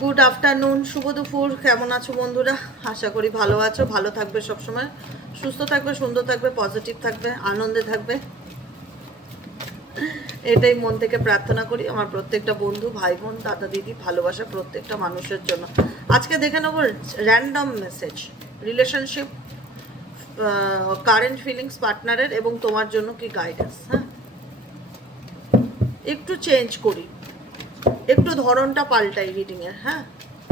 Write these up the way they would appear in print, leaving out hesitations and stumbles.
Good afternoon, শুভ দুপুর। কেমন আছো বন্ধুরা? আশা করি ভালো আছো, ভালো থাকবে, সবসময় সুস্থ থাকবে, সুন্দর থাকবে, পজিটিভ থাকবে, আনন্দে থাকবে, এটাই মন থেকে প্রার্থনা করি আমার প্রত্যেকটা বন্ধু, ভাই বোন, দাদা দিদি, ভালোবাসা প্রত্যেকটা মানুষের জন্য। আজকে দেখে নেবো random message, relationship, current feelings পার্টনারের এবং তোমার জন্য কি গাইডেন্স। হ্যাঁ, একটু চেঞ্জ করি, একটু ধরনটা পাল্টাই রিডিংয়ের। হ্যাঁ,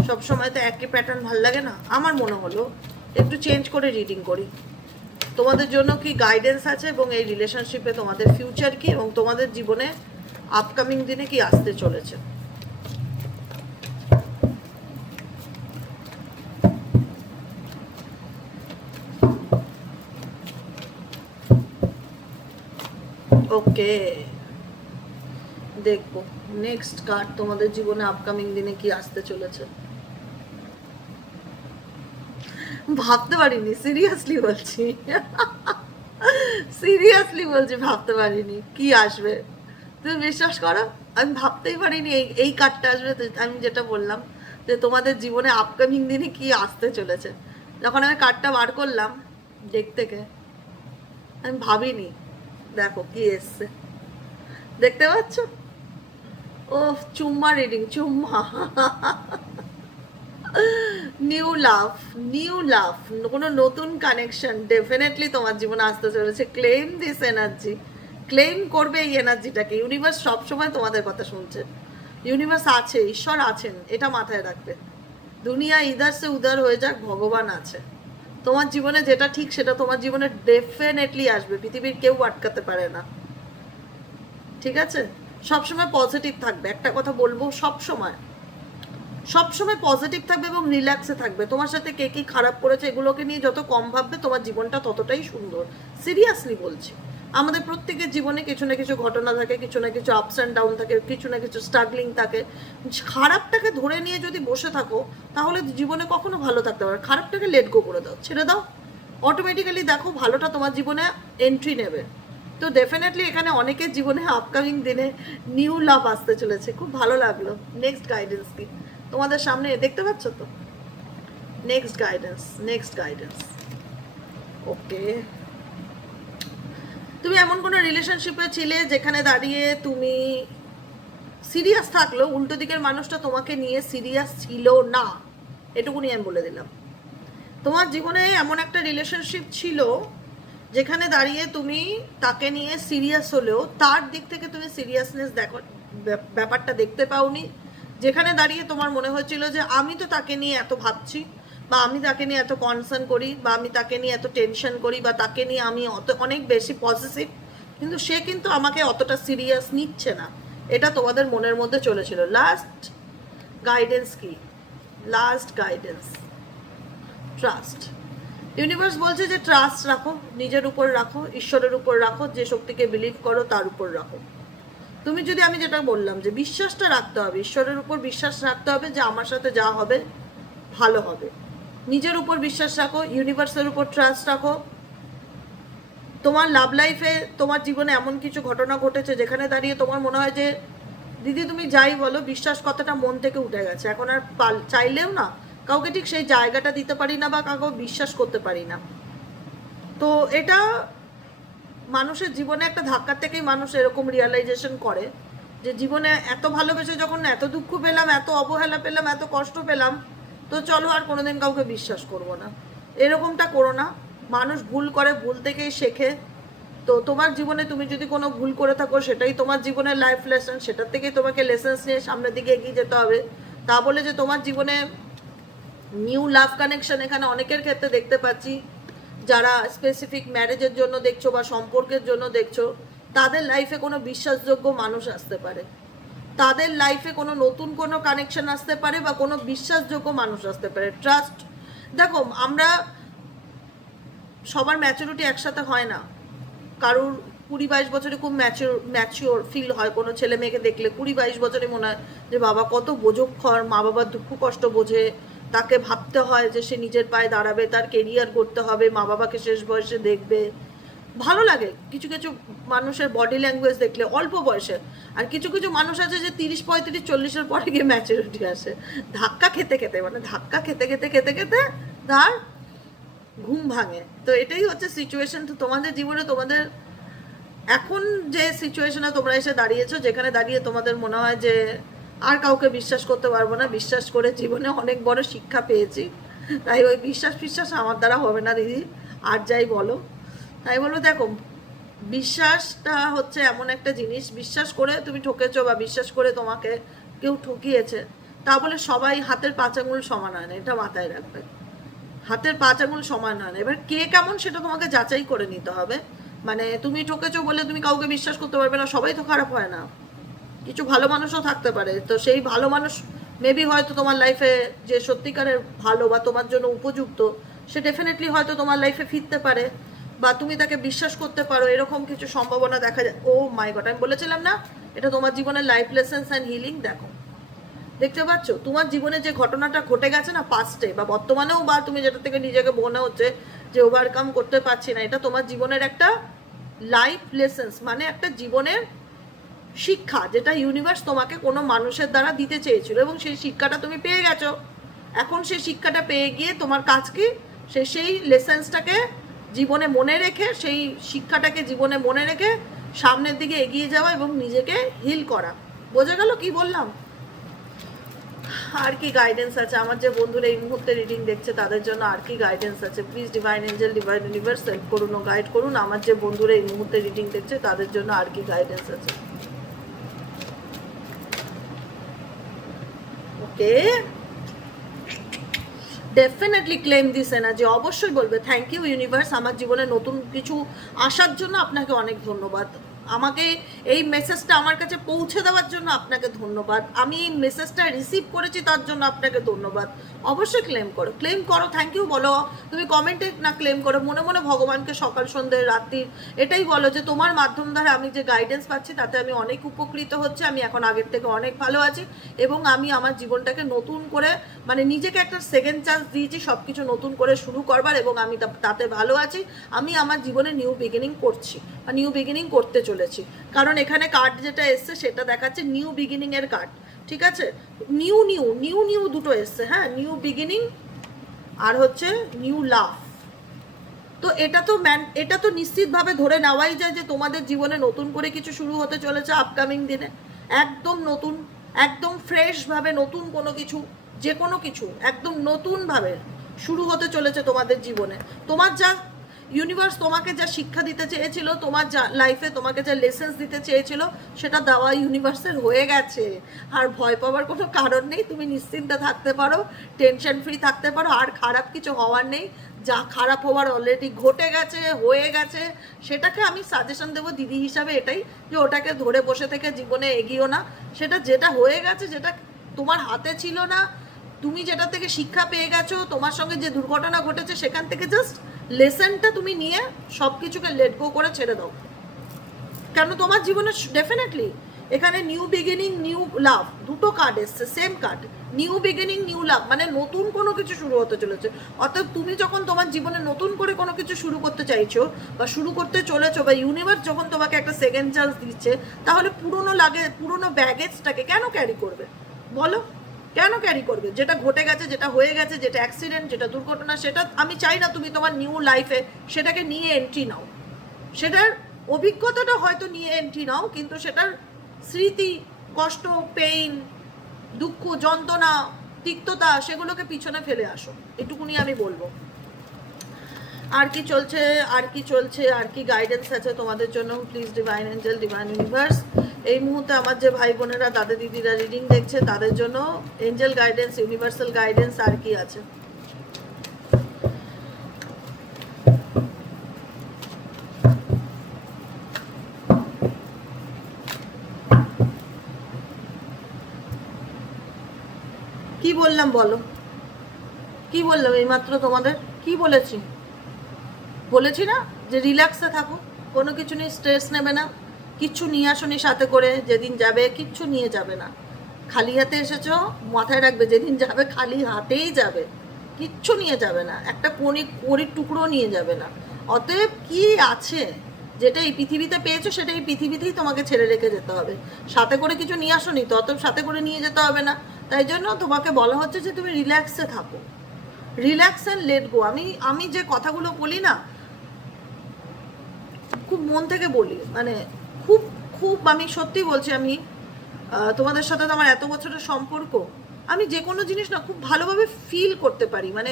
সবসময় তো একই প্যাটার্ন ভাল লাগে না, আমার মনে হলো একটু চেঞ্জ করে রিডিং করি। তোমাদের জন্য কি গাইডেন্স আছে এবং এই রিলেশনশিপে তোমাদের ফিউচার কি এবং তোমাদের জীবনে আপকামিং দিনে কি আসতে চলেছে। ওকে, দেখবো নেক্সট কার্ড তোমাদের জীবনে আপকামিং দিনে কি আসতে চলেছে। ভাবতে পারিনি, সিরিয়াসলি বলছি, সিরিয়াসলি বলছি, ভাবতে পারিনি কি আসবে। তুমি বিশ্বাস করো, আমি ভাবতেই পারিনি এই কার্ডটা আসবে। আমি যেটা বললাম যে তোমাদের জীবনে আপকামিং দিনে কি আসতে চলেছে, যখন আমি কার্ডটা বার করলাম ডেক থেকে, আমি ভাবিনি। দেখো কি এসছে, দেখতে পাচ্ছ? ও, চুম্মা রিডিং, চুম্মা। নিউ লাভ, নিউ লাভ, কোনো নতুন কানেকশন ডেফিনেটলি তোমার জীবনে আসতে চলেছে। ক্লেম দিস এনার্জি, ক্লেম করবে এই এনার্জিটাকে। ইউনিভার্স সবসময় তোমাদের কথা শুনছে, ইউনিভার্স আছে, ঈশ্বর আছেন, এটা মাথায় রাখবে। দুনিয়া ইধার সে উধার হয়ে যাক, ভগবান আছে। তোমার জীবনে যেটা ঠিক সেটা তোমার জীবনে ডেফিনেটলি আসবে, পৃথিবীর কেউ আটকাতে পারে না। ঠিক আছে, সবসময় পজিটিভ থাকবে, একটা কথা বলবো, সবসময় সবসময় পজিটিভ থাকবে এবং রিল্যাক্সে থাকবে। তোমার সাথে কে কি খারাপ করেছে এগুলোকে নিয়ে যত কম ভাববে তোমার জীবনটা ততটাই সুন্দর। সিরিয়াসলি বলছি, আমাদের প্রত্যেকের জীবনে কিছু না কিছু ঘটনা থাকে, কিছু না কিছু আপস অ্যান্ড ডাউন থাকে, কিছু না কিছু স্ট্রাগলিং থাকে। খারাপটাকে ধরে নিয়ে যদি বসে থাকো তাহলে জীবনে কখনো ভালো থাকতে পারো। খারাপটাকে লেট গো করে দাও, ছেড়ে দাও, অটোমেটিক্যালি দেখো ভালোটা তোমার জীবনে এন্ট্রি নেবে। তো ডেফিনেটলি এখানে অনেকের জীবনে আপকামিং দিনে নিউ লাভ আসতে চলেছে, খুব ভালো লাগলো। নেক্সট গাইডেন্স কি তোমাদের সামনে দেখতে পাচ্ছ তো? Next guidance, next guidance. Okay, তুমি এমন কোনো রিলেশনশিপে ছিলে যেখানে দাঁড়িয়ে তুমি সিরিয়াস থাকলো, উল্টো দিকের মানুষটা তোমাকে নিয়ে সিরিয়াস ছিল না, এটুকুনি আমি বলে দিলাম। তোমার জীবনে এমন একটা রিলেশনশিপ ছিল যেখানে দাঁড়িয়ে তুমি তাকে নিয়ে সিরিয়াস হলেও তার দিক থেকে তুমি সিরিয়াসনেস দেখো, ব্যাপারটা দেখতে পাওনি। যেখানে দাঁড়িয়ে তোমার মনে হচ্ছিল যে আমি তো তাকে নিয়ে এত ভাবছি, বা আমি তাকে নিয়ে এত কনসার্ন করি, বা আমি তাকে নিয়ে এত টেনশন করি, বা তাকে নিয়ে আমি অনেক বেশি পজিটিভ, কিন্তু সে কিন্তু আমাকে অতটা সিরিয়াস নিচ্ছে না, এটা তোমাদের মনের মধ্যে চলেছিল। লাস্ট গাইডেন্স কি? Last guidance trust. ইউনিভার্স বলছে যে ট্রাস্ট রাখো, নিজের উপর রাখো, ঈশ্বরের উপর রাখো, যে শক্তিকে বিলিভ করো তার উপর রাখো। তুমি যদি, আমি যেটা বললাম যে বিশ্বাসটা রাখতে হবে, ঈশ্বরের উপর বিশ্বাস রাখতে হবে যে আমার সাথে যা হবে ভালো হবে। নিজের উপর বিশ্বাস রাখো, ইউনিভার্সের উপর ট্রাস্ট রাখো। তোমার লাভ লাইফে তোমার জীবনে এমন কিছু ঘটনা ঘটেছে যেখানে দাঁড়িয়ে তোমার মনে হয় যে দিদি তুমি যাই বলো, বিশ্বাস কথাটা মন থেকে উঠে গেছে, এখন আর চাইলেও না কাউকে ঠিক সেই জায়গাটা দিতে পারি না বা কাউকে বিশ্বাস করতে পারি না। তো এটা মানুষের জীবনে একটা ধাক্কা থেকেই মানুষ এরকম রিয়ালাইজেশন করে যে জীবনে এত ভালোবেসে যখন এত দুঃখ পেলাম, এত অবহেলা পেলাম, এত কষ্ট পেলাম, তো চলো আর কোনোদিন কাউকে বিশ্বাস করব না। এরকমটা করো না। মানুষ ভুল করে, ভুল থেকেই শেখে। তো তোমার জীবনে তুমি যদি কোনো ভুল করে থাকো সেটাই তোমার জীবনের লাইফ লেসন, সেটার থেকেই তোমাকে লেসেন্স নিয়ে সামনের দিকে এগিয়ে যেতে হবে। তা বলে যে তোমার জীবনে নিউ লাভ কানেকশন এখানে অনেকের ক্ষেত্রে দেখতে পাচ্ছি, যারা স্পেসিফিক ম্যারেজের জন্য দেখছো বা সম্পর্কের জন্য দেখছো, তাদের লাইফে কোনো বিশ্বাসযোগ্য মানুষ আসতে পারে, তাদের লাইফে কোনো নতুন কোনো কানেকশন আসতে পারে বা কোনো বিশ্বাসযোগ্য মানুষ আসতে পারে। ট্রাস্ট, দেখো আমরা সবার ম্যাচুরিটি একসাথে হয় না। কারোর 20-22 বছরে খুব ম্যাচিওর ফিল হয়, কোনো ছেলে মেয়েকে দেখলে 20-22 বছরে মনে হয় যে বাবা কত বোঝক্ষর, মা বাবার দুঃখ কষ্ট বোঝে, তাকে ভাবতে হয় যে সে নিজের পায়ে দাঁড়াবে, তার কেরিয়ার করতে হবে, মা বাবাকে শেষ বয়সে দেখবে। ভালো লাগে কিছু কিছু মানুষের বডি ল্যাঙ্গুয়েজ দেখলে অল্প বয়সে। আর কিছু কিছু মানুষ আছে যে 30, 35, 40-এর পরে গিয়ে ম্যাচুরিটি আসে, ধাক্কা খেতে খেতে, মানে ধাক্কা খেতে খেতে খেতে খেতে তার ঘুম ভাঙে। তো এটাই হচ্ছে সিচুয়েশন। তো তোমাদের জীবনে তোমাদের এখন যে সিচুয়েশনে তোমরা এসে দাঁড়িয়েছো, যেখানে দাঁড়িয়ে তোমাদের মনে হয় যে আর কাউকে বিশ্বাস করতে পারবো না, বিশ্বাস করে জীবনে অনেক বড় শিক্ষা পেয়েছি, তাই ওই বিশ্বাস আমার দ্বারা হবে না দিদি, আর যাই বলো। তাই বলবো দেখো, বিশ্বাসটা হচ্ছে এমন একটা জিনিস, বিশ্বাস করে তুমি ঠকেছো বা বিশ্বাস করে তোমাকে কেউ ঠকিয়েছে, তা বলে সবাই হাতের 5 আঙুল সমান হয় না, এটা মাথায় রাখবে। হাতের 5 আঙুল সমান হয় না। এবার কে কেমন সেটা তোমাকে যাচাই করে নিতে হবে। মানে তুমি ঠকেছো বলে তুমি কাউকে বিশ্বাস করতে পারবে না, সবাই তো খারাপ হয় না, কিছু ভালো মানুষও থাকতে পারে। তো সেই ভালো মানুষ মেবি হয়তো তোমার লাইফে যে সত্যিকারের ভালো বা তোমার জন্য উপযুক্ত, সে ডেফিনেটলি হয়তো তোমার লাইফে ফিরতে পারে, বা তুমি তাকে বিশ্বাস করতে পারো, এরকম কিছু সম্ভাবনা দেখা যায়। ও মাই গড, আমি বলেছিলাম না এটা তোমার জীবনের লাইফ লেসেন্স অ্যান্ড হিলিং। দেখো, দেখতে পাচ্ছ তোমার জীবনে যে ঘটনাটা ঘটে গেছে না পাস্টে বা বর্তমানেও, বা তুমি যেটা থেকে নিজেকে মনে হচ্ছে যে ওভারকাম করতে পারছি না, এটা তোমার জীবনের একটা লাইফ লেসেন্স, মানে একটা জীবনের শিক্ষা, যেটা ইউনিভার্স তোমাকে কোনো মানুষের দ্বারা দিতে চেয়েছিল, এবং সেই শিক্ষাটা তুমি পেয়ে গেছো। এখন সেই শিক্ষাটা পেয়ে গিয়ে তোমার কাজ কি, সেই লেসেন্সটাকে জীবনে মনে রেখে, সেই শিক্ষাটাকে জীবনে মনে রেখে সামনের দিকে এগিয়ে যাওয়া এবং নিজেকে হিল করা। বোঝা গেল কি বললাম? আর কি গাইডেন্স আছে আমার যে বন্ধুরা এই মুহূর্তে রিডিং দেখছে তাদের জন্য? আর কি গাইডেন্স আছে? Please divine angel, divine universe help করুন ও গাইড করুন আমার যে বন্ধুরা এই মুহূর্তে রিডিং দেখছে তাদের জন্য। আর কি গাইডেন্স আছে? ওকে, ডেফিনেটলি ক্লেম দিস এনার্জি, অবশ্যই বলবে থ্যাংক ইউ ইউনিভার্স, আমার জীবনে নতুন কিছু আসার জন্য আপনাকে অনেক ধন্যবাদ, আমাকে এই মেসেজটা আমার কাছে পৌঁছে দেওয়ার জন্য আপনাকে ধন্যবাদ, আমি এই মেসেজটা রিসিভ করেছি তার জন্য আপনাকে ধন্যবাদ। অবশ্যই ক্লেম করো, ক্লেম করো, থ্যাংক ইউ বলো। তুমি কমেন্টে না ক্লেম করো, মনে মনে ভগবানকে সকাল সন্ধ্যে রাত্রির এটাই বলো যে তোমার মাধ্যম দ্বারা আমি যে গাইডেন্স পাচ্ছি তাতে আমি অনেক উপকৃত হচ্ছে, আমি এখন আগের থেকে অনেক ভালো আছি, এবং আমি আমার জীবনটাকে নতুন করে, মানে নিজেকে একটা সেকেন্ড চান্স দিয়েছি সব কিছু নতুন করে শুরু করবার, এবং আমি তাতে ভালো আছি। আমি আমার জীবনে নিউ বিগিনিং করছি বা নিউ বিগিনিং করতে চলেছি, কারণ এখানে কার্ড যেটা এসছে সেটা দেখাচ্ছে নিউ বিগিনিং এর কার্ড, ঠিক আছে? নিউ নিউ নিউ নিউ দুটো এসছে, হ্যাঁ, নিউ বিগিনিং আর হচ্ছে নিউ লাভ। তো এটা তো নিশ্চিতভাবে ধরে নেওয়াই যায় যে তোমাদের জীবনে নতুন করে কিছু শুরু হতে চলেছে আপকামিং দিনে, একদম নতুন, একদম ফ্রেশভাবে নতুন কোনো কিছু, যে কোনো কিছু একদম নতুনভাবে শুরু হতে চলেছে তোমাদের জীবনে। তোমার যা ইউনিভার্স তোমাকে যা শিক্ষা দিতে চেয়েছিল, তোমার যা লাইফে তোমাকে যা লেসেন্স দিতে চেয়েছিল, সেটা দেওয়া ইউনিভার্সের হয়ে গেছে। আর ভয় পাওয়ার কোনো কারণ নেই, তুমি নিশ্চিন্তে থাকতে পারো, টেনশন ফ্রি থাকতে পারো, আর খারাপ কিছু হওয়ার নেই। যা খারাপ হওয়ার অলরেডি ঘটে গেছে, হয়ে গেছে, সেটাকে আমি সাজেশন দেবো দিদি হিসাবে এটাই, যে ওটাকে ধরে বসে থেকে জীবনে এগিয়েও না। সেটা যেটা হয়ে গেছে, যেটা তোমার হাতে ছিল না, তুমি যেটা থেকে শিক্ষা পেয়ে গেছো, তোমার সঙ্গে যে দুর্ঘটনা ঘটেছে সেখান থেকে জাস্ট লেসনটা তুমি নিয়ে সব কিছুকে লেট গো করে ছেড়ে দাও। কেন তোমার জীবনে ডেফিনেটলি এখানে নিউ বিগিনিং নিউ লাভ দুটো কার্ড এসছে, same card, new beginning new লাভ, মানে নতুন কোনো কিছু শুরু হতে চলেছে। অর্থাৎ তুমি যখন তোমার জীবনে নতুন করে কোনো কিছু শুরু করতে চাইছো বা শুরু করতে চলেছো, বা ইউনিভার্স যখন তোমাকে একটা সেকেন্ড চান্স দিচ্ছে, তাহলে পুরনো ব্যাগেজটাকে কেন ক্যারি করবে বলো? কেন ক্যারি করবে? যেটা ঘটে গেছে, যেটা হয়ে গেছে, যেটা অ্যাক্সিডেন্ট, যেটা দুর্ঘটনা, সেটা আমি চাই না তুমি তোমার নিউ লাইফে সেটাকে নিয়ে এন্ট্রি নাও। সেটার অভিজ্ঞতাটা হয়তো নিয়ে এন্ট্রি নাও, কিন্তু সেটার স্মৃতি, কষ্ট, পেইন, দুঃখ, যন্ত্রণা, তিক্ততা, সেগুলোকে পিছনে ফেলে আসো, এটুকুনি আমি বলবো। আর কি চলছে, আর কি চলছে, আর কি গাইডেন্স আছে তোমাদের জন্য? Please divine angel, divine universe, এই মুহূর্তে আমার যে ভাই বোনেরা, দাদা দিদিরা রিডিং দেখছে তাদের জন্য এঞ্জেল গাইডেন্স, ইউনিভার্সাল গাইডেন্স আর কি আছে? কি বললাম বলো, কি বললাম এইমাত্র তোমাদের? কি বলেছি না যে রিল্যাক্সে থাকো, কোনো কিছু নিয়ে স্ট্রেস নেবে না, কিচ্ছু নিয়ে আসনি সাথে করে, যেদিন যাবে কিচ্ছু নিয়ে যাবে না, খালি হাতে এসেছো, মাথায় রাখবে যেদিন যাবে খালি হাতেই যাবে, কিচ্ছু নিয়ে যাবে না, একটা কড়ির টুকরো নিয়ে যাবে না। অতএব কি আছে, যেটা এই পৃথিবীতে পেয়েছো সেটা এই পৃথিবীতেই তোমাকে ছেড়ে রেখে যেতে হবে। সাথে করে কিছু নিয়ে আসোনি তো, অত সাথে করে নিয়ে যেতে হবে না। তাই জন্য তোমাকে বলা হচ্ছে যে তুমি রিল্যাক্সে থাকো, রিল্যাক্স অ্যান্ড লেট গো। আমি যে কথাগুলো বলি না, খুব মন থেকে বলি, মানে খুব খুব আমি সত্যি বলছি। আমি তোমাদের সাথে তো আমার এত বছরের সম্পর্ক, আমি যে কোনো জিনিস না খুব ভালোভাবে ফিল করতে পারি, মানে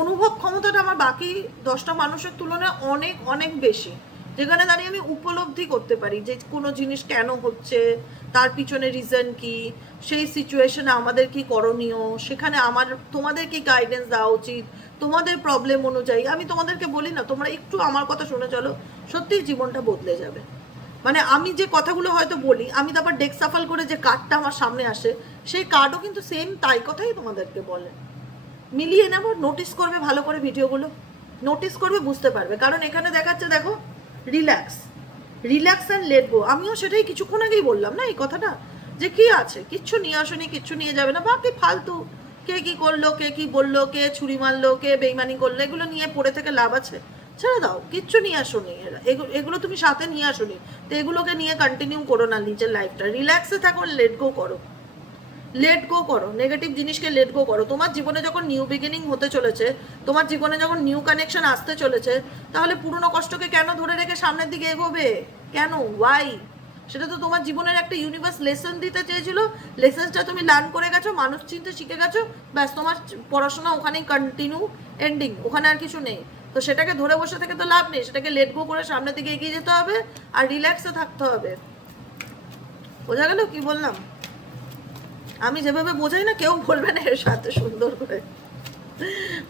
অনুভব ক্ষমতাটা আমার বাকি 10টা মানুষের তুলনায় অনেক অনেক বেশি, যেখানে দাঁড়িয়ে আমি উপলব্ধি করতে পারি যে কোনো জিনিস কেন হচ্ছে, তার পিছনে রিজন কি, সেই সিচুয়েশনে আমাদের কি করণীয়, সেখানে তোমাদের কি গাইডেন্স দেওয়া উচিত, তোমাদের প্রবলেম অনুযায়ী। আমি তোমাদেরকে বলি না, তোমরা একটু আমার কথা শুনে চলো, সত্যিই জীবনটা বদলে যাবে। মানে আমি যে কথাগুলো হয়তো বলি, আমি তারপর ডেক সাফল করে যে কার্ডটা আমার সামনে আসে, সেই কার্ডও কিন্তু সেম তাই কথাই তোমাদেরকে বলে। মিলিয়ে নেব, নোটিস করবে ভালো করে, ভিডিওগুলো নোটিস করবে, বুঝতে পারবে। কারণ এখানে দেখাচ্ছে, দেখো, relax, relax and let go. আমিও সেটাই কিছুক্ষণ আগেই বললাম না এই কথাটা, যে কি আছে, কিচ্ছু নিয়ে আসনি, কিচ্ছু নিয়ে যাবে না, বাকি ফালতু কে কি করলো, কে কি বললো, কে ছুরি মারলো, কে বেইমানি করলো, এগুলো নিয়ে পড়ে থেকে লাভ আছে? ছেড়ে দাও, কিচ্ছু নিয়ে আসোনি, এগুলো তুমি সাথে নিয়ে আসোনি, তো এগুলোকে নিয়ে কন্টিনিউ করো না নিজের লাইফটা। রিল্যাক্সে থাকো, লেট গো করো, লেট গো করো, নেগেটিভ জিনিসকে লেট গো করো। তোমার জীবনে যখন নিউ বিগিনিং হতে চলেছে, তোমার জীবনে যখন নিউ কানেকশন আসতে চলেছে, তাহলে পুরনো কষ্টকে কেন ধরে রেখে সামনের দিকে এগোবে? কেন? ওয়াই? সেটা তো তোমার জীবনের একটা ইউনিভার্স লেসন দিতে চেয়েছিল, লেসনসটা তুমি লার্ন করে গেছো, মানুষ চিনতে শিখে গেছো, ব্যাস তোমার পড়াশোনা ওখানেই কন্টিনিউ, এন্ডিং, ওখানে আর কিছু নেই। তো সেটাকে ধরে বসে থেকে তো লাভ নেই, সেটাকে লেট গো করে সামনের দিকে এগিয়ে যেতে হবে, আর রিল্যাক্সে থাকতে হবে। বোঝা গেল কি বললাম? আমি যেভাবে বোঝাই না, কেউ বলবে না এর সাথে সুন্দর করে,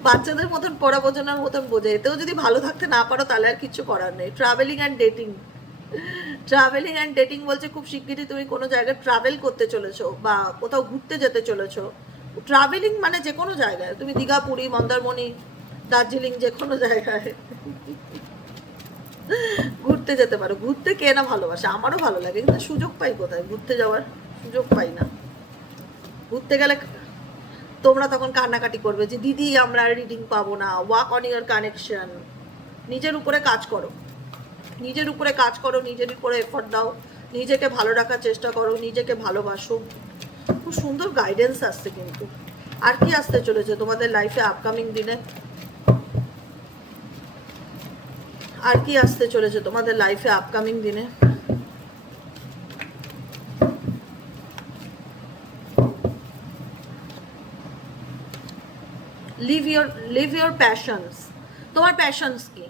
বাচ্চাদের মতন পড়া বোঝানোর মতন বোঝাই। এতেও যদি ভালো থাকতে না পারো তাহলে আর কিছু করার নেই। Travelling and dating, travelling and dating বলছে খুব শিগগিরই তুমি কোনো জায়গায় ট্রাভেল করতে চলেছো বা কোথাও ঘুরতে যেতে চলেছো। ট্রাভেলিং মানে যে কোনো জায়গায়, তুমি দীঘা, পুরী, মন্দারমণি, দার্জিলিং, যে কোনো জায়গায় ঘুরতে যেতে পারো। ঘুরতে কে না ভালোবাসে, আমারও ভালো লাগে, কিন্তু সুযোগ পাই কোথায়? ঘুরতে যাওয়ার সুযোগ পাই না। ঘুরতে গেলে তোমরা তখন কান্নাকাটি করবে যে দিদি আমরা রিডিং পাবো না। ওয়ার্ক অন ইউর কানেকশন, নিজের উপরে কাজ করো, নিজের উপরে কাজ করো, নিজের উপরে এফোর্ট দাও, নিজেকে ভালো রাখার চেষ্টা করো, নিজেকে ভালোবাসো। খুব সুন্দর গাইডেন্স আসছে কিন্তু। আর কি আসতে চলেছে তোমাদের লাইফে আপকামিং দিনে? আর কি আসতে চলেছে তোমাদের লাইফে আপকামিং দিনে? Live your passions. তোমার প্যাশনস কি?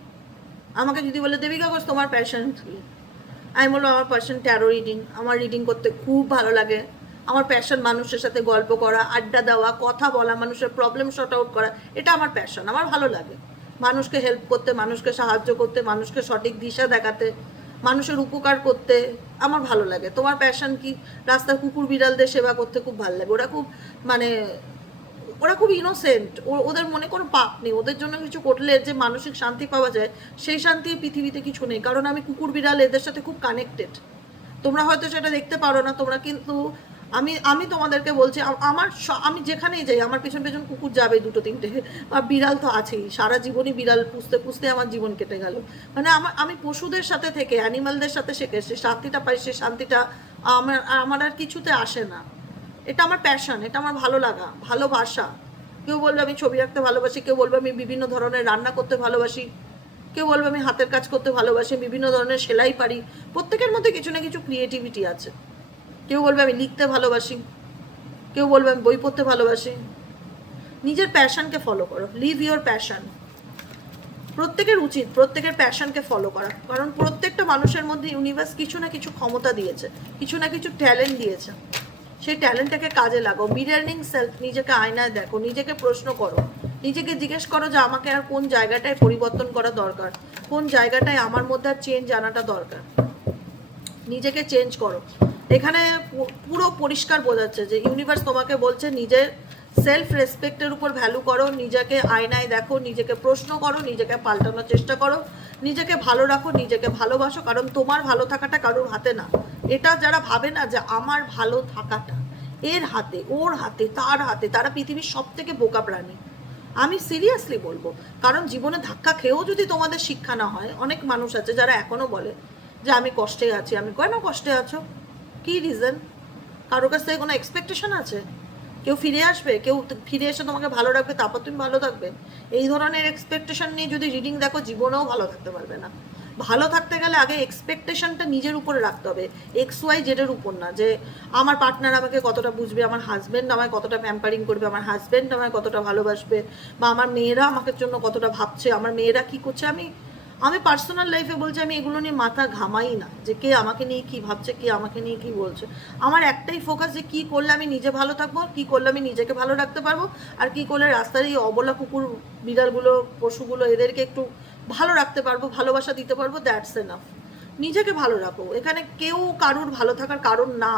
আমাকে যদি বলে দেবিকা ঘোষ তোমার প্যাশন কি, আমি বলবো আমার প্যাশন ট্যারো রিডিং। আমার রিডিং করতে খুব ভালো লাগে। আমার প্যাশন মানুষের সাথে গল্প করা, আড্ডা দেওয়া, কথা বলা, মানুষের প্রবলেম শর্ট আউট করা, এটা আমার প্যাশন। আমার ভালো লাগে মানুষকে হেল্প করতে, মানুষকে সাহায্য করতে, মানুষকে সঠিক দিশা দেখাতে, মানুষের উপকার করতে আমার ভালো লাগে। তোমার প্যাশন কি? রাস্তার কুকুর বিড়ালদের সেবা করতে খুব ভালো লাগে। ওরা খুব, মানে ওরা খুব ইনোসেন্ট, ওদের মনে কোনো পাপ নেই। ওদের জন্য কিছু করলে যে মানসিক শান্তি পাওয়া যায়, সেই শান্তি পৃথিবীতে কিছু নেই। কারণ আমি কুকুর বিড়াল এদের সাথে খুব কানেক্টেড। তোমরা হয়তো সেটা দেখতে পারো না, তোমরা কিন্তু আমি তোমাদেরকে বলছি, আমি যেখানেই যাই আমার পেছন পেছন কুকুর যাবে, দুটো তিনটে, বা বিড়াল তো আছেই। সারা জীবনই বিড়াল পুষতে পুষতে আমার জীবন কেটে গেল। মানে আমি পশুদের সাথে থেকে, অ্যানিমালদের সাথে শেখে সে শান্তিটা পাই, সে শান্তিটা আমার আর কিছুতে আসে না। এটা আমার প্যাশন, এটা আমার ভালো লাগা, ভালোবাসা। কেউ বলবে আমি ছবি আঁকতে ভালোবাসি, কেউ বলবে আমি বিভিন্ন ধরনের রান্না করতে ভালোবাসি, কেউ বলবে আমি হাতের কাজ করতে ভালোবাসি, বিভিন্ন ধরনের সেলাই পারি। প্রত্যেকের মধ্যে কিছু না কিছু ক্রিয়েটিভিটি আছে। কেউ বলবে আমি লিখতে ভালোবাসি, কেউ বলবে আমি বই পড়তে ভালোবাসি। নিজের প্যাশনকে ফলো করো, লিভ ইউর প্যাশন। প্রত্যেকের উচিত প্রত্যেকের প্যাশনকে ফলো করা, কারণ প্রত্যেকটা মানুষের মধ্যে ইউনিভার্স কিছু না কিছু ক্ষমতা দিয়েছে, কিছু না কিছু ট্যালেন্ট দিয়েছে। সেই ট্যালেন্টটাকে কাজে লাগাও। মিররিং সেলফ, নিজেকে আয়নায় দেখো, নিজেকে প্রশ্ন করো, নিজেকে জিজ্ঞেস করো যে আমাকে আর কোন জায়গাটায় পরিবর্তন করা দরকার, কোন জায়গাটায় আমার মধ্যে আর চেঞ্জ আনাটা দরকার। নিজেকে চেঞ্জ করো। এখানে পুরো পরিষ্কার বোঝাচ্ছে যে ইউনিভার্স তোমাকে বলছে নিজের সেলফ রেসপেক্টের উপর ভ্যালু করো, নিজেকে আয়নায় দেখো, নিজেকে প্রশ্ন করো, নিজেকে পাল্টানোর চেষ্টা করো, নিজেকে ভালো রাখো, নিজেকে ভালোবাসো। কারণ তোমার ভালো থাকাটা কারোর হাতে না। এটা যারা ভাবে না যে আমার ভালো থাকাটা এর হাতে, ওর হাতে, তার হাতে, তারা পৃথিবীর সব থেকে বোকা প্রাণী। আমি সিরিয়াসলি বলবো, কারণ জীবনে ধাক্কা খেয়েও যদি তোমাদের শিক্ষা না হয়, অনেক মানুষ আছে যারা এখনো বলে যে আমি কষ্টে আছি। আমি কেন কষ্টে আছো? কি রিজন? কারোর কাছ থেকে কোনো এক্সপেকটেশন আছে? কেউ ফিরে আসবে, কেউ ফিরে এসে তোমাকে ভালো রাখবে, তারপর তুমি ভালো থাকবে? এই ধরনের এক্সপেকটেশন নিয়ে যদি রিডিং দেখো, জীবনেও ভালো থাকতে পারবে না। ভালো থাকতে গেলে আগে এক্সপেকটেশনটা নিজের উপরে রাখতে হবে, এক্স ওয়াই জেডের উপর না। যে আমার পার্টনার আমাকে কতটা বুঝবে, আমার হাজব্যান্ড আমায় কতটা প্যাম্পারিং করবে, আমার হাজব্যান্ড আমায় কতটা ভালোবাসবে, বা আমার মেয়েরা আমাকে জন্য কতটা ভাবছে, আমার মেয়েরা কি করছে। আমি পার্সোনাল লাইফে বলছি, আমি এগুলো নিয়ে মাথা ঘামাই না, যে কে আমাকে নিয়ে কি ভাবছে, কে আমাকে নিয়ে কি বলছে। আমার একটাই ফোকাস, যে কি করলে আমি নিজে ভালো থাকবো, কি করলে আমি নিজেকে ভালো রাখতে পারবো, আর কি করলে রাস্তার এই অবলা কুকুর বিড়ালগুলো, পশুগুলো, এদেরকে একটু ভালো রাখতে পারবো, ভালোবাসা দিতে পারবো। That's enough. নিজেকে ভালো রাখো, এখানে কেউ কারুর ভালো থাকার কারণ না।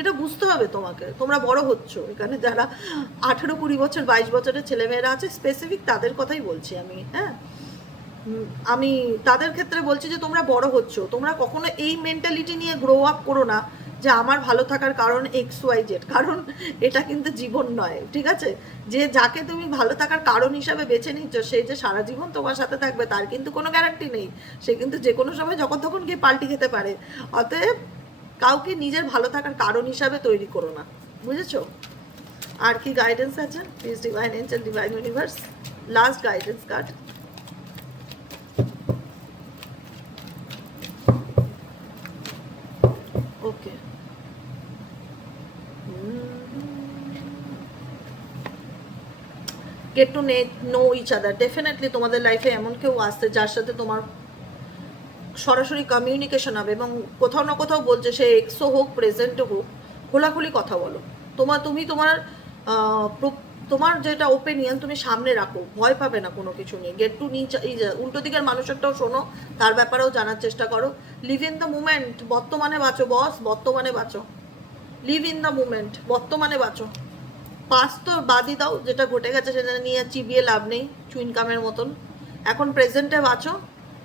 এটা বুঝতে হবে তোমাকে। তোমরা বড় হচ্ছ, এখানে যারা 18, 20 বছর, 22 বছরের ছেলেমেয়েরা আছে, স্পেসিফিক তাদের কথাই বলছি আমি। হ্যাঁ, আমি তাদের ক্ষেত্রে বলছি যে তোমরা বড় হচ্ছ, তোমরা কখনো এই মেন্টালিটি নিয়ে গ্রো আপ করো না যে আমার ভালো থাকার কারণ XYZ, কারণ এটা কিন্তু জীবন নয়, ঠিক আছে? যে যাকে তুমি ভালো থাকার কারণ হিসাবে বেছে নিচ্ছ, সে যে সারা জীবন তোমার সাথে থাকবে তার কিন্তু কোনো গ্যারান্টি নেই। সে কিন্তু যে কোনো সময় যখন তখন গিয়ে পাল্টি খেতে পারে। অতএব কাউকে নিজের ভালো থাকার কারণ হিসাবে তৈরি করো না, বুঝেছো? আর কি গাইডেন্স আছে? Please divine angel, divine universe, last guidance card. Okay, get to know each other. Definitely তোমাদের লাইফে এমন কেউ আসছে যার সাথে তোমার সরাসরি কমিউনিকেশন হবে, এবং কোথাও না কোথাও বলছে, সে এক্সও হোক প্রেজেন্টও হোক, খোলাখুলি কথা বলো। তুমি তোমার যেটা ওপিনিয়ন তুমি সামনে রাখো, ভয় পাবে না কোনো কিছু নিয়ে। গেট টু উল্টো দিকের মানুষেরটাও শোনো, তার ব্যাপারেও জানার চেষ্টা করো। লিভ ইন দ্য মুমেন্ট, বর্তমানে বাঁচো বস, বর্তমানে বাঁচো। লিভ ইন দ্য মুমেন্ট, বর্তমানে বাঁচো। পাস তো বাদই দাও, যেটা ঘটে গেছে সেটা নিয়ে চিবিয়ে লাভ নেই, চুইনকামের মতন। এখন প্রেজেন্টে বাঁচো,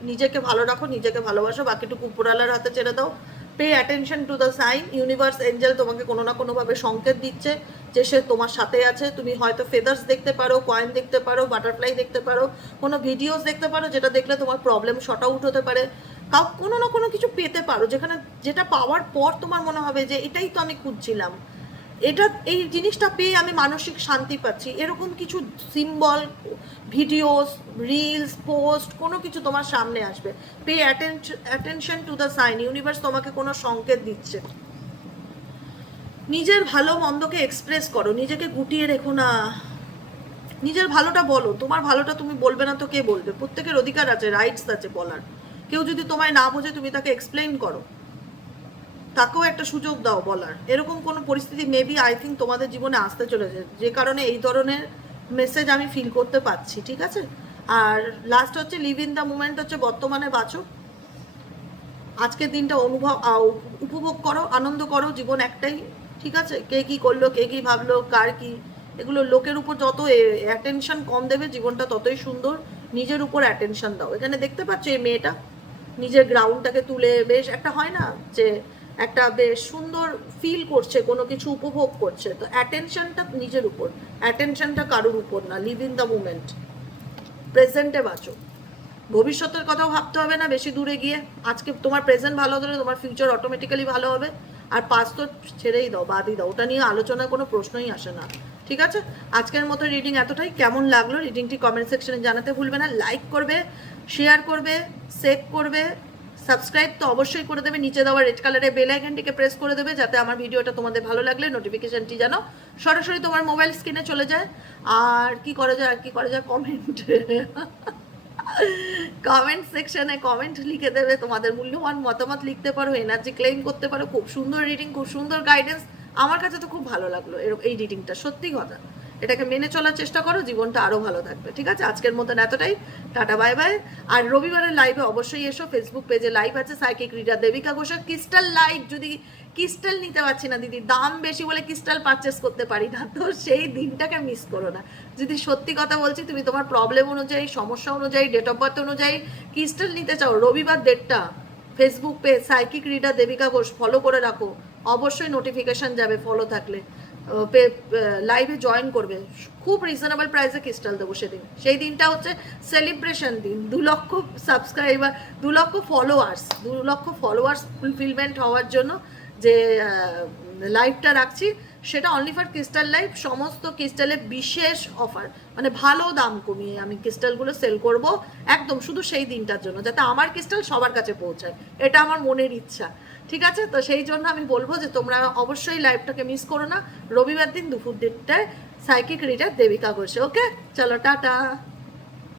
নিজেকে ভালো রাখো, নিজেকে ভালোবাসো, বাকিটুকু উপরওয়ালার হাতে ছেড়ে দাও। Pay attention to the sign. Universe, angel তোমাকে কোনো না কোনোভাবে সংকেত দিচ্ছে যে সে তোমার সাথে আছে। তুমি হয়তো ফেদার্স দেখতে পারো, কয়েন দেখতে পারো, বাটারফ্লাই দেখতে পারো, কোনো ভিডিওস দেখতে পারো যেটা দেখলে তোমার প্রবলেম শর্ট আউট হতে পারে। কোনো না কোনো কিছু পেতে পারো, যেটা পাওয়ার পর তোমার মনে হবে যে এটাই তো আমি খুঁজছিলাম, এই জিনিসটা পেয়ে আমি মানসিক শান্তি পাচ্ছি। এরকম কিছু সিম্বল, ভিডিওস, রিলস, পোস্ট, কোনো কিছু তোমার সামনে আসবে। Pay attention to the sign. Universe তোমাকে কোনো সংকেত দিচ্ছে। নিজের ভালো মন্দকে এক্সপ্রেস করো, নিজেকে গুটিয়ে রেখো না। নিজের ভালোটা বলো। তোমার ভালোটা তুমি বলবে না তো কে বলবে? প্রত্যেকের অধিকার আছে, রাইটস আছে বলার। কেউ যদি তোমায় না বোঝে, তুমি তাকে এক্সপ্লেইন করো, তাকেও একটা সুযোগ দাও বলার। এরকম কোনো পরিস্থিতি মেবি আই থিঙ্ক তোমাদের জীবনে আসতে চলেছে, যে কারণে এই ধরনের মেসেজ আমি ফিল করতে পারছি, ঠিক আছে? আর লাস্ট হচ্ছে লিভ ইন দ্য মুমেন্ট, হচ্ছে বর্তমানে বাঁচো। আজকের দিনটা উপভোগ করো, আনন্দ করো। জীবন একটাই, ঠিক আছে? কে কি করলো, কে কি ভাবলো, কার কি, এগুলো লোকের উপর যত অ্যাটেনশন কম দেবে, জীবনটা ততই সুন্দর। নিজের উপর অ্যাটেনশন দাও। এখানে দেখতে পাচ্ছ এই মেয়েটা নিজের গ্রাউন্ডটাকে তুলে বেশ একটা হয় না যে একটা বেশ সুন্দর ফিল করছে, কোনো কিছু উপভোগ করছে। তো অ্যাটেনশনটা নিজের উপর, অ্যাটেনশনটা কারোর উপর না। লিভ ইন দ্য মুমেন্ট, প্রেজেন্টে বাঁচো। ভবিষ্যতের কথাও ভাবতে হবে না বেশি দূরে গিয়ে। আজকে তোমার প্রেজেন্ট ভালো হলে তোমার ফিউচার অটোমেটিক্যালি ভালো হবে। আর পাস তো ছেড়েই দাও, বাদই দাও, ওটা নিয়ে আলোচনার কোনো প্রশ্নই আসে না, ঠিক আছে? আজকের মতো রিডিং এতটাই। কেমন লাগলো রিডিংটি কমেন্ট সেকশনে জানাতে ভুলবে না। লাইক করবে, শেয়ার করবে, সেভ করবে, সাবস্ক্রাইব তো অবশ্যই করে দেবে। নিচে দেওয়া রেড কালারের বেল আইকনটিকে প্রেস করে দেবে, যাতে আমার ভিডিওটা তোমাদের ভালো লাগলে নোটিফিকেশনটি যেন সরাসরি তোমার মোবাইল স্ক্রিনে চলে যায়। আর কি করা যায় কমেন্ট সেকশনে কমেন্ট লিখে দেবে, তোমাদের মূল্যবান মতামত লিখতে পারো, এনার্জি ক্লেম করতে পারো। খুব সুন্দর রিডিং, খুব সুন্দর গাইডেন্স। আমার কাছে তো খুব ভালো লাগলো এই রিডিংটা, সত্যি কথা। এটাকে মেনে চলার চেষ্টা করো, জীবনটা আরো ভালো থাকবে, ঠিক আছে? আজকের মতন এতটাই, টাটা, বাই বাই। আর রবিবারের লাইভে অবশ্যই এসো, ফেসবুক পেজে লাইভ আছে সাইকিক রিডার দেবিকা ঘোষের। ক্রিস্টাল লাইভ, যদি ক্রিস্টাল নিতে পারছি না দিদি, দাম বেশি বলে ক্রিস্টাল পারচেস করতে পারি না, তো সেই দিনটাকে মিস করো না। যদি সত্যি কথা বলছি, তুমি তোমার প্রবলেম অনুযায়ী, সমস্যা অনুযায়ী, ডেট অফ বার্থ অনুযায়ী ক্রিস্টাল নিতে চাও, রবিবার 1:30 Facebook page psychic reader Debika Ghosh follow করে রাখো, অবশ্যই নোটিফিকেশন যাবে ফলো থাকলে। লাইভে জয়েন করবে, খুব রিজনেবল প্রাইসে ক্রিস্টাল দেবো সেদিন। সেই দিনটা হচ্ছে সেলিব্রেশন দিন, 2 লক্ষ সাবস্ক্রাইবার, 2 লক্ষ ফলোয়ার্স ফুলফিলমেন্ট হওয়ার জন্য যে লাইভটা রাখছি, সেটা অনলি ফর ক্রিস্টাল লাইভ। সমস্ত ক্রিস্টালে বিশেষ অফার, মানে ভালো দাম কমিয়ে আমি ক্রিস্টালগুলো সেল করব একদম শুধু সেই দিনটার জন্য, যাতে আমার ক্রিস্টাল সবার কাছে পৌঁছায়, এটা আমার মনের ইচ্ছা। ঠিক আছে, তো সেই জন্য আমি বলবো যে তোমরা অবশ্যই লাইভটাকে মিস করো না, রবিবার দিন দুপুর 1:30টায় সাইকিক রিডার দেবিকা ঘোষে। ওকে, চলো টাটা।